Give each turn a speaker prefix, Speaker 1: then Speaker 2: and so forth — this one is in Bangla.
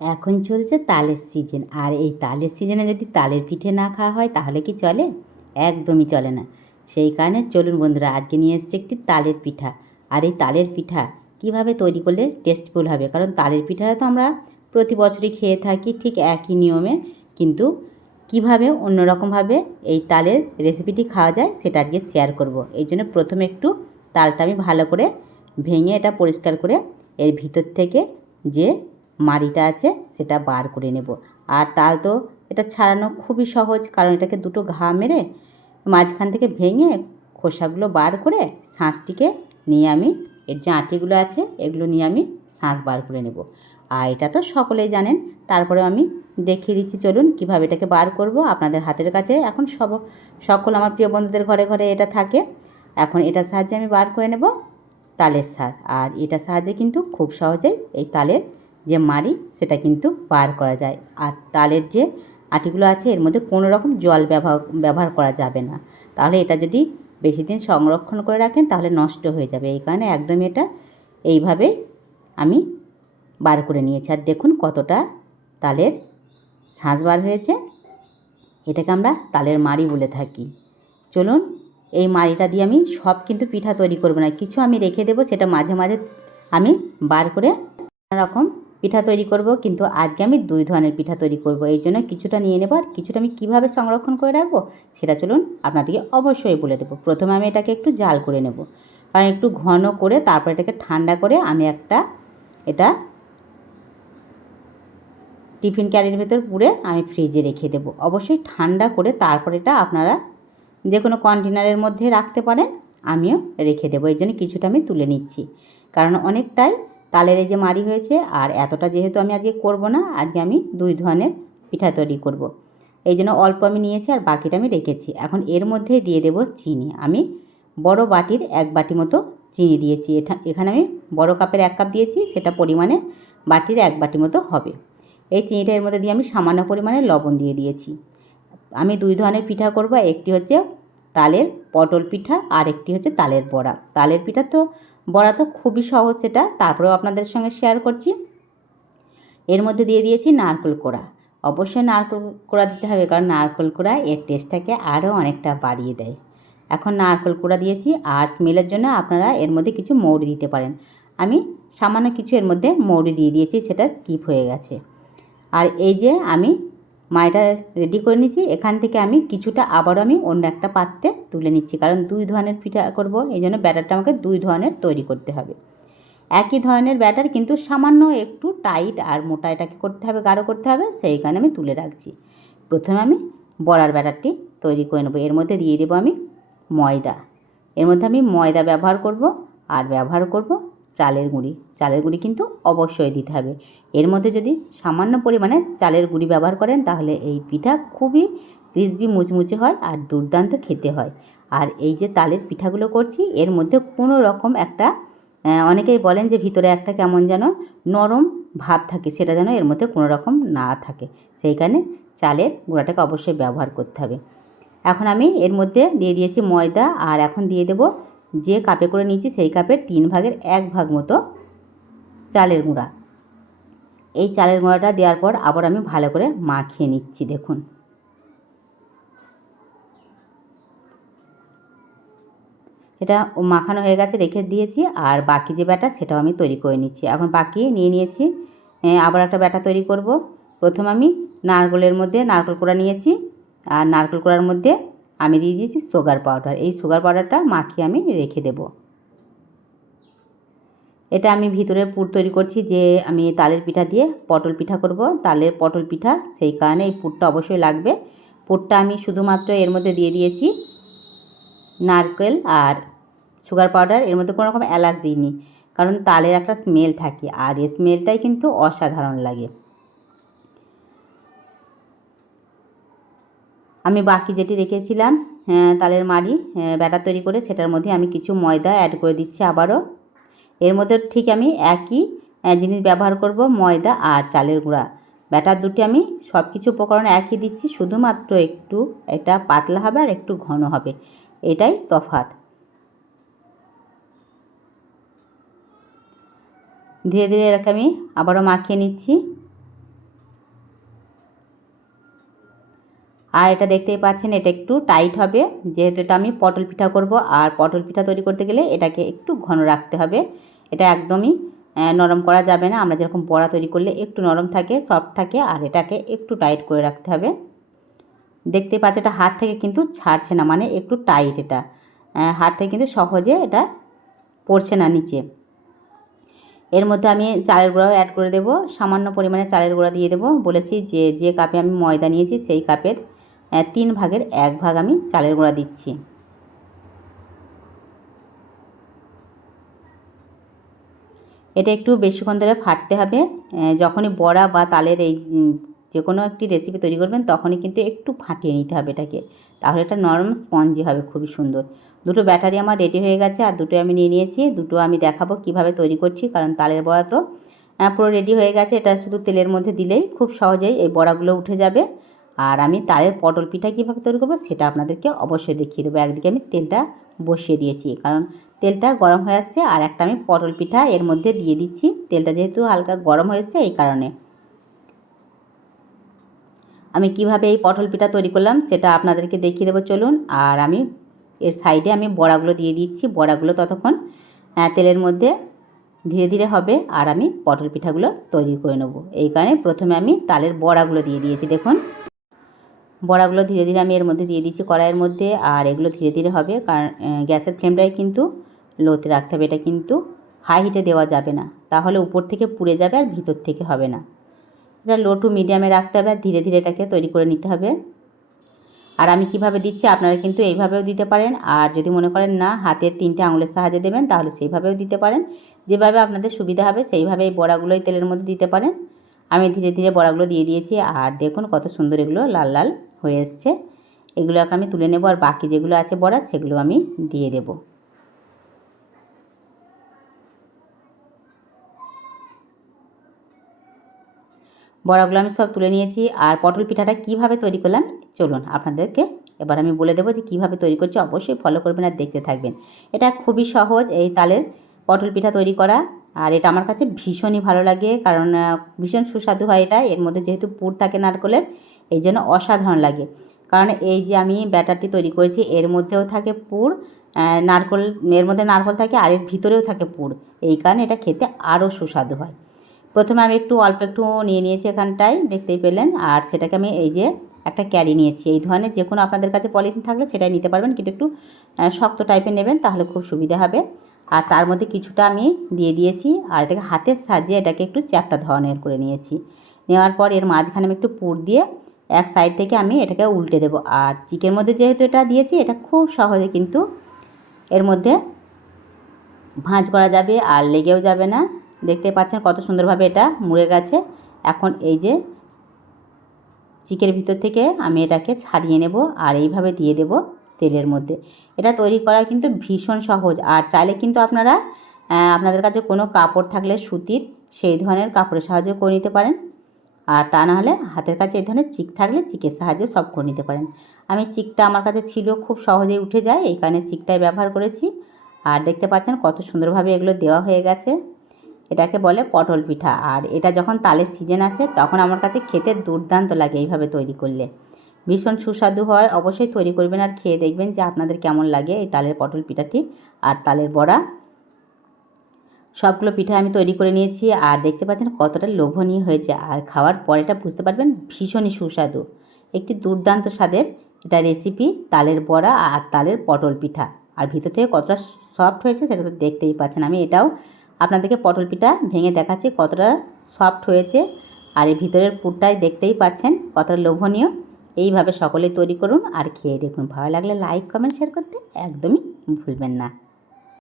Speaker 1: এখন চলছে তালের সিজন আর এই তালের সিজনে যদি তালের পিঠে না খাওয়া হয়, তাহলে কি চলে? একদমই চলে না। সেই কারণে চলুন বন্ধুরা, আজকে নিয়ে এসেছি একটি তালের পিঠা। আর এই তালের পিঠা কীভাবে তৈরি করলে টেস্টফুল হবে? কারণ তালের পিঠাটা তো আমরা প্রতি বছরই খেয়ে থাকি ঠিক একই নিয়মে। কিন্তু কীভাবে অন্যরকমভাবে এই তালের রেসিপিটি খাওয়া যায়, সেটা আজকে শেয়ার করব। এই জন্য প্রথমে একটু তালটা আমি ভালো করে ভেঙে এটা পরিষ্কার করে এর ভিতর থেকে যে মাড়িটা আছে, সেটা বার করে নেব। আর তাল তো এটা ছাড়ানো খুবই সহজ, কারণ এটাকে দুটো ঘা মেরে মাঝখান থেকে ভেঙে খোসাগুলো বার করে শাঁসটিকে নিয়ে আমি, এর যে আঁটিগুলো আছে, এগুলো নিয়ে আমি শাঁস বার করে নেব। আর এটা তো সকলেই জানেন তারপরে আমি দেখিয়ে দিচ্ছি, চলুন কীভাবে এটাকে বার করব। আপনাদের হাতের কাছে এখন সব, সকল আমার প্রিয় বন্ধুদের ঘরে ঘরে এটা থাকে। এখন এটার সাহায্যে আমি বার করে নেব তালের শাঁস। আর এটার সাহায্যে কিন্তু খুব সহজেই এই তালের যে মাড়ি সেটা কিন্তু বার করা যায়। আর তালের যে আটিগুলো আছে, এর মধ্যে কোনো রকম জল ব্যবহার ব্যবহার করা যাবে না। তাহলে এটা যদি বেশি দিন সংরক্ষণ করে রাখেন, তাহলে নষ্ট হয়ে যাবে। এই কারণে একদমই এটা এইভাবে আমি বার করে নিয়েছি। আর দেখুন কতটা তালের শাঁস বার হয়েছে। এটাকে আমরা তালের মাড়ি বলে থাকি। চলুন, এই মাড়িটা দিয়ে আমি সব কিন্তু পিঠা তৈরি করব না। কিছু আমি রেখে দেবো, সেটা মাঝে মাঝে আমি বার করে রকম পিঠা তৈরি করব, কিন্তু আজকে আমি দুই ধরনের পিঠা তৈরি করব। এই জন্য কিছুটা নিয়ে নেব আর কিছুটা আমি কীভাবে সংরক্ষণ করে রাখব সেটা চলুন আপনাদেরকে অবশ্যই বলে দেবো। প্রথমে আমি এটাকে একটু জাল করে নেব। কারণ একটু ঘন করে তারপর এটাকে ঠান্ডা করে আমি একটা এটা টিফিন ক্যারির ভেতর পুরে আমি ফ্রিজে রেখে দেবো। অবশ্যই ঠান্ডা করে তারপর এটা আপনারা যে কোনো কন্টেনারের মধ্যে রাখতে পারেন, আমিও রেখে দেবো। এই জন্য কিছুটা আমি তুলে নিচ্ছি। কারণ অনেকটাই তালের এই যে মারি হয়েছে, আর এতটা যেহেতু আমি আজকে করব না, আজকে আমি দুই ধরনের পিঠা তৈরি করব। এই জন্য অল্প আমি নিয়েছি আর বাকিটা আমি রেখেছি। এখন এর মধ্যে দিয়ে দেব চিনি। আমি বড় বাটির এক বাটি মতো চিনি দিয়েছি। এটা এখানে আমি বড় কাপের এক কাপ দিয়েছি, সেটা পরিমাণে বাটির এক বাটি মতো হবে। এই চিনিটা এর মধ্যে দিয়ে আমি সামান্য পরিমাণে লবণ দিয়ে দিয়েছি। আমি দুই ধরনের পিঠা করব। একটি হচ্ছে তালের পটল পিঠা, আর একটি হচ্ছে তালের বড়া। তালের পিঠা তো বড়া তো খুবই সহজ সেটা তারপরেও আপনাদের সঙ্গে শেয়ার করছি। এর মধ্যে দিয়ে দিয়েছি নারকেল কোড়া। অবশ্যই নারকেল কোড়া দিতে হবে, কারণ নারকেল কোড়া এর টেস্টটাকে আরও অনেকটা বাড়িয়ে দেয়। এখন নারকেল কোড়া দিয়েছি, আর স্মেলের জন্য আপনারা এর মধ্যে কিছু মৌরি দিতে পারেন। আমি সামান্য কিছু এর মধ্যে মৌরি দিয়ে দিয়েছি, সেটা স্কিপ হয়ে গেছে। আর এই যে আমি মাইটা রেডি করে নিয়েছি। এখান থেকে আমি কিছুটা আবারও আমি অন্য একটা পাত্রে তুলে নিচ্ছি। কারণ দুই ধরনের পিঠা করব, এই জন্য ব্যাটারটা আমাকে দুই ধরনের তৈরি করতে হবে। একই ধরনের ব্যাটার কিন্তু সামান্য একটু টাইট আর মোটা এটাকে করতে হবে, গাঢ় করতে হবে সেই কারণে আমি তুলে রাখছি। প্রথমে আমি বড়ার ব্যাটারটি তৈরি করে নেব। এর মধ্যে দিয়ে দেবো আমি ময়দা। এর মধ্যে আমি ময়দা ব্যবহার করব আর ব্যবহার করব চালের গুঁড়ি। চালের গুঁড়ি কিন্তু অবশ্যই দিতে হবে। এর মধ্যে যদি সামান্য পরিমাণে চালের গুঁড়ি ব্যবহার করেন, তাহলে এই পিঠা খুবই ক্রিসপি, মুচমুচে হয় আর দুর্দান্ত খেতে হয়। আর এই যে তালের পিঠাগুলো করছি, এর মধ্যে কোনো রকম একটা অনেকেই বলেন যে ভিতরে একটা কেমন যেন নরম ভাব থাকে, সেটা যেন এর মধ্যে কোনো রকম না থাকে। সেই কারণে চালের গুঁড়াটাকে অবশ্যই ব্যবহার করতে হবে। এখন আমি এর মধ্যে দিয়ে দিয়েছি ময়দা, আর এখন দিয়ে দেব যে কাপে করে নিয়েছি সেই কাপের তিন ভাগের এক ভাগ মতো চালের গুঁড়া। এই চালের গুঁড়াটা দেওয়ার পর আবার আমি ভালো করে মাখিয়ে নিচ্ছি, দেখুন। এটা মাখানো হয়ে গেছে, রেখে দিয়েছি, আর বাকি যে ব্যাটা সেটাও আমি তৈরি করে নিচ্ছি। এখন বাকি নিয়ে নিয়েছি আবার একটা ব্যাটা তৈরি করব। প্রথম আমি নারকেলের মধ্যে নারকেল কোড়া নিয়েছি, আর নারকেল কোড়ার মধ্যে আমি দিয়ে দিয়েছি সুগার পাউডার এই সুগার পাউডারটা মাখিয়ে আমি রেখে দেব। এটা আমি ভিতরে পুর তৈরি করছি যে আমি তালের পিঠা দিয়ে পটল পিঠা করব। তালের পটল পিঠা সেই কারণে এই পুরটা অবশ্যই লাগবে। পুরটা আমি শুধুমাত্র এর মধ্যে দিয়ে দিয়েছি নারকেল আর সুগার পাউডার এর মধ্যে কোনো রকম এলাচ দিইনি, কারণ তালের একটা স্মেল থাকে আর এই স্মেলটাই কিন্তু অসাধারণ লাগে। আমি বাকি যেটি রেখেছিলাম তালের মাড়ি ব্যাটার তৈরি করে সেটার মধ্যে আমি কিছু ময়দা অ্যাড করে দিচ্ছি আবারও। এর মধ্যে ঠিক আমি একই জিনিস ব্যবহার করব, ময়দা আর চালের গুঁড়া। ব্যাটার দুটি আমি সব কিছু উপকরণ একই দিচ্ছি, শুধুমাত্র একটু, এটা পাতলা হবে আর একটু ঘন হবে। এটাই তফাত ধীরে ধীরে এরকম আমি আবারও মাখিয়ে নিচ্ছি। আর এটা দেখতেই পাচ্ছেন, এটা একটু টাইট হবে। যেহেতু এটা আমি পটল পিঠা করব, আর পটল পিঠা তৈরি করতে গেলে এটাকে একটু ঘন রাখতে হবে। এটা একদমই নরম করা যাবে না। আমরা যেরকম বড়া তৈরি করলে একটু নরম থাকে, সফট থাকে, আর এটাকে একটু টাইট করে রাখতে হবে। দেখতে পাচ্ছি এটা হাত থেকে কিন্তু ছাড়ছে না মানে একটু টাইট এটা। হাত থেকে কিন্তু সহজে এটা পড়ছে না নিচে। এর মধ্যে আমি চালের গুঁড়াও অ্যাড করে দেব। সামান্য পরিমাণে চালের গুঁড়া দিয়ে দেবো। বলেছি যে যে কাপে আমি ময়দা নিয়েছি, সেই কাপের তিন ভাগের এক ভাগ আমি চালের গুঁড়া দিচ্ছি। এটা একটু বেশিক্ষণ ধরে ফাটতে হবে। যখনই বড়া বা তালের এই যে কোনো একটি রেসিপি তৈরি করবেন, তখনই কিন্তু একটু ফাটিয়ে নিতে হবে এটাকে। তাহলে এটা নরম স্পঞ্জি হবে, খুবই সুন্দর। দুটো ব্যাটারি আমার রেডি হয়ে গেছে, আর দুটো আমি নিয়ে নিয়েছি। দুটো আমি দেখাবো কীভাবে তৈরি করছি, কারণ তালের বড়া তো পুরো রেডি হয়ে গেছে। এটা শুধু তেলের মধ্যে দিলেই খুব সহজেই এই বড়াগুলো উঠে যাবে। আর আমি তালের পটল পিঠা কীভাবে তৈরি করব সেটা আপনাদেরকে অবশ্যই দেখিয়ে দেবো। একদিকে আমি তেলটা বসিয়ে দিয়েছি কারণ তেলটা গরম হয়ে আসছে আর একটা আমি পটল পিঠা এর মধ্যে দিয়ে দিচ্ছি। তেলটা যেহেতু হালকা গরম হয়ে এসছে এই কারণে। আমি কীভাবে এই পটল পিঠা তৈরি করলাম সেটা আপনাদেরকে দেখিয়ে দেবো চলুন। আর আমি এর সাইডে আমি বড়াগুলো দিয়ে দিচ্ছি। বড়াগুলো ততক্ষণ আহ, তেলের মধ্যে ধীরে ধীরে হবে আর আমি পটল পিঠাগুলো তৈরি করে নেব। এই কারণে প্রথমে আমি তালের বড়াগুলো দিয়ে দিয়েছি দেখুন। বড়াগুলো ধীরে ধীরে আমি এর মধ্যে দিয়ে দিচ্ছি কড়াইয়ের মধ্যে, আর এগুলো ধীরে ধীরে হবে, কারণ গ্যাসের ফ্লেমটাই কিন্তু লোতে রাখতে হবে, এটা কিন্তু হাই হিটে দেওয়া যাবে না। তাহলে উপর থেকে পুড়ে যাবে আর ভিতর থেকে হবে না। এটা লো টু মিডিয়ামে রাখতে হবে, আর ধীরে ধীরে এটাকে তৈরি করে নিতে হবে। আর আমি কীভাবে দিচ্ছি আপনারা কিন্তু এইভাবেও দিতে পারেন, আর যদি মনে করেন না হাতের তিনটে আঙুলের সাহায্যে দেবেন, তাহলে সেইভাবেও দিতে পারেন। যেভাবে আপনাদের সুবিধা হবে, সেইভাবে এই বড়াগুলোই তেলের মধ্যে দিতে পারেন। আমি ধীরে ধীরে বড়াগুলো দিয়ে দিয়েছি, আর দেখুন কত সুন্দর এগুলো লাল লাল হয়ে এসছে। এগুলোকে আমি তুলে নেব, আর বাকি যেগুলো আছে বড়া, সেগুলো আমি দিয়ে দেবো। বড়াগুলো আমি সব তুলে নিয়েছি। আর পটল পিঠাটা কীভাবে তৈরি করলাম, চলুন আপনাদেরকে এবার আমি বলে দেবো যে কীভাবে তৈরি করছি। অবশ্যই ফলো করবেন আর দেখতে থাকবেন। এটা খুবই সহজ এই তালের পটল পিঠা তৈরি করা। আর এটা আমার কাছে ভীষণই ভালো লাগে, কারণ ভীষণ সুস্বাদু হয় এটা। এর মধ্যে যেহেতু পুর থাকে নারকলের এই জন্য অসাধারণ লাগে। কারণ এই যে আমি ব্যাটারটি তৈরি করেছি, এর মধ্যেও থাকে পুর নারকল, এর মধ্যে নারকল থাকে আর এর ভিতরেও থাকে পুর। এই কারণে এটা খেতে আরও সুস্বাদু হয়। প্রথমে আমি একটু, অল্প একটু নিয়ে নিয়েছি এখানটায়, দেখতেই পেলেন। আর সেটাকে আমি এই যে একটা ক্যারি নিয়েছি। এই ধরনের যে কোনো আপনাদের কাছে পলিথিন থাকলে সেটাই নিতে পারবেন, কিন্তু একটু শক্ত টাইপের নেবেন তাহলে খুব সুবিধা হবে। আর তার মধ্যে কিছুটা আমি দিয়ে দিয়েছি, আর এটাকে হাতের সাহায্যে এটাকে একটু চ্যাপটা ধরনের করে নিয়েছি। নেওয়ার পর এর মাঝখানে আমি একটু পুর দিয়ে এক সাইড থেকে আমি এটাকে উল্টে দেবো। আর চিকের মধ্যে যেহেতু এটা দিয়েছি, এটা খুব সহজে কিন্তু এর মধ্যে ভাঁজ করা যাবে আর লেগেও যাবে না। দেখতে পাচ্ছেন কত সুন্দরভাবে এটা মুড়ে গেছে। এখন এই যে চিকের ভিতর থেকে আমি এটাকে ছাড়িয়ে নেব আর এইভাবে দিয়ে দেব তেলের মধ্যে। এটা তৈরি করা কিন্তু ভীষণ সহজ। আর চাইলে কিন্তু আপনারা আপনাদের কাছে কোনো কাপড় থাকলে সুতির, সেই ধরনের কাপড়ের সাহায্যে করে নিতে পারেন। আর তা না হলে হাতের কাছে এই ধরনের চিক থাকলে চিকের সাহায্যে সব করে নিতে পারেন। আমি চিকটা আমার কাছে ছিল, খুব সহজেই উঠে যায়, এই কারণে চিকটাই ব্যবহার করেছি। আর দেখতে পাচ্ছেন কত সুন্দরভাবে এগুলো দেওয়া হয়ে গেছে। এটাকে বলে পটল পিঠা। আর এটা যখন তালের সিজন আসে, তখন আমার কাছে খেতে দুর্দান্ত লাগে এইভাবে তৈরি করলে। ভীষণ সুস্বাদু হয়, অবশ্যই তৈরি করবেন আর খেয়ে দেখবেন যে আপনাদের কেমন লাগে এই তালের পটল পিঠাটি আর তালের বড়া। সবগুলো পিঠা আমি তৈরি করে নিয়েছি আর দেখতে পাচ্ছেন কতটা লোভনীয় হয়েছে। আর খাওয়ার পর এটা বুঝতে পারবেন ভীষণই সুস্বাদু। একটি দুর্দান্ত স্বাদের এটা রেসিপি তালের বড়া আর তালের পটল পিঠা। আর ভিতর থেকে কতটা সফট হয়েছে সেটা তো দেখতেই পাচ্ছেন। আমি এটাও আপনাদেরকে পটল পিঠা ভেঙে দেখাচ্ছি কতটা সফট হয়েছে। আর এর ভিতরের পুরটাই দেখতেই পাচ্ছেন কতটা লোভনীয়। এইভাবে সকলে তৈরি করুন আর খেয়ে দেখুন। ভালো লাগলে লাইক কমেন্ট শেয়ার করতে একদমই ভুলবেন না।